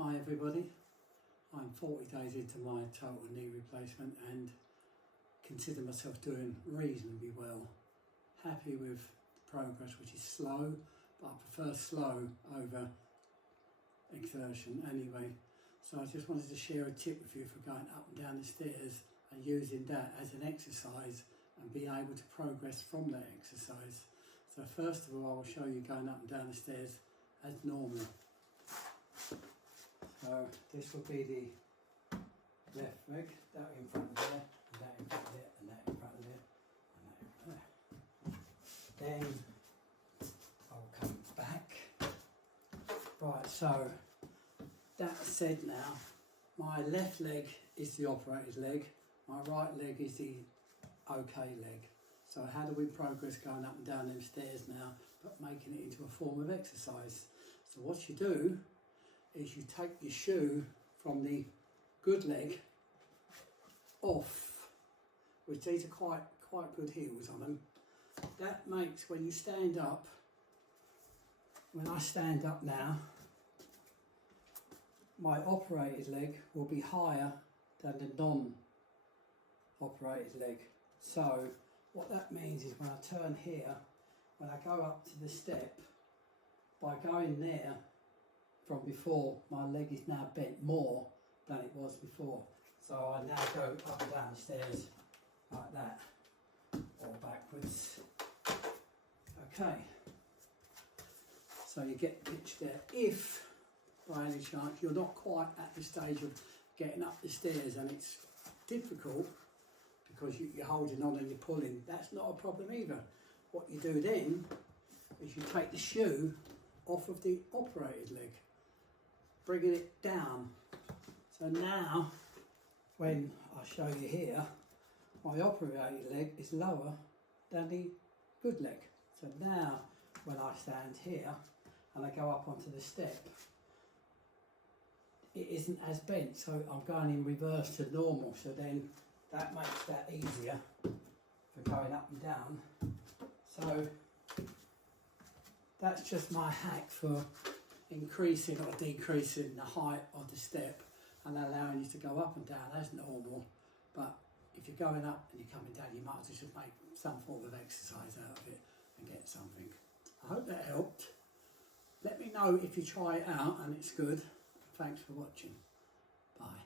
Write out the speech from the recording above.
Hi everybody, I'm 40 days into my total knee replacement and consider myself doing reasonably well. Happy with the progress, which is slow, but I prefer slow over exertion anyway. So I just wanted to share a tip with you for going up and down the stairs and using that as an exercise and being able to progress from that exercise. So first of all, I will show you going up and down the stairs as normal. So this will be the left leg, that in front of there, and that in front of there, and that in front of there, and that in front of there. Then I'll come back. Right, so that said now, my left leg is the operated leg, my right leg is the okay leg. So how do we progress going up and down them stairs now, but making it into a form of exercise? So what you do is you take your shoe from the good leg off, which these are quite good heels on them. That makes, when you stand up, when I stand up now, my operated leg will be higher than the non-operated leg. So what that means is when I turn here, when I go up to the step, by going there from before, my leg is now bent more than it was before. So I now go up and down the stairs like that, or backwards. Okay, so you get the pitch there. If by any chance you're not quite at the stage of getting up the stairs and it's difficult because you're holding on and you're pulling, that's not a problem either. What you do then is you take the shoe off of the operated leg, bringing it down. So now, when I show you here, my operated leg is lower than the good leg. So now, when I stand here and I go up onto the step, it isn't as bent, so I'm going in reverse to normal. So then that makes that easier for going up and down. So that's just my hack for increasing or decreasing the height of the step and allowing you to go up and down as normal. But if you're going up and you're coming down, you might as well just make some form of exercise out of it and get something. I hope that helped. Let me know if you try it out and it's good. Thanks for watching. Bye.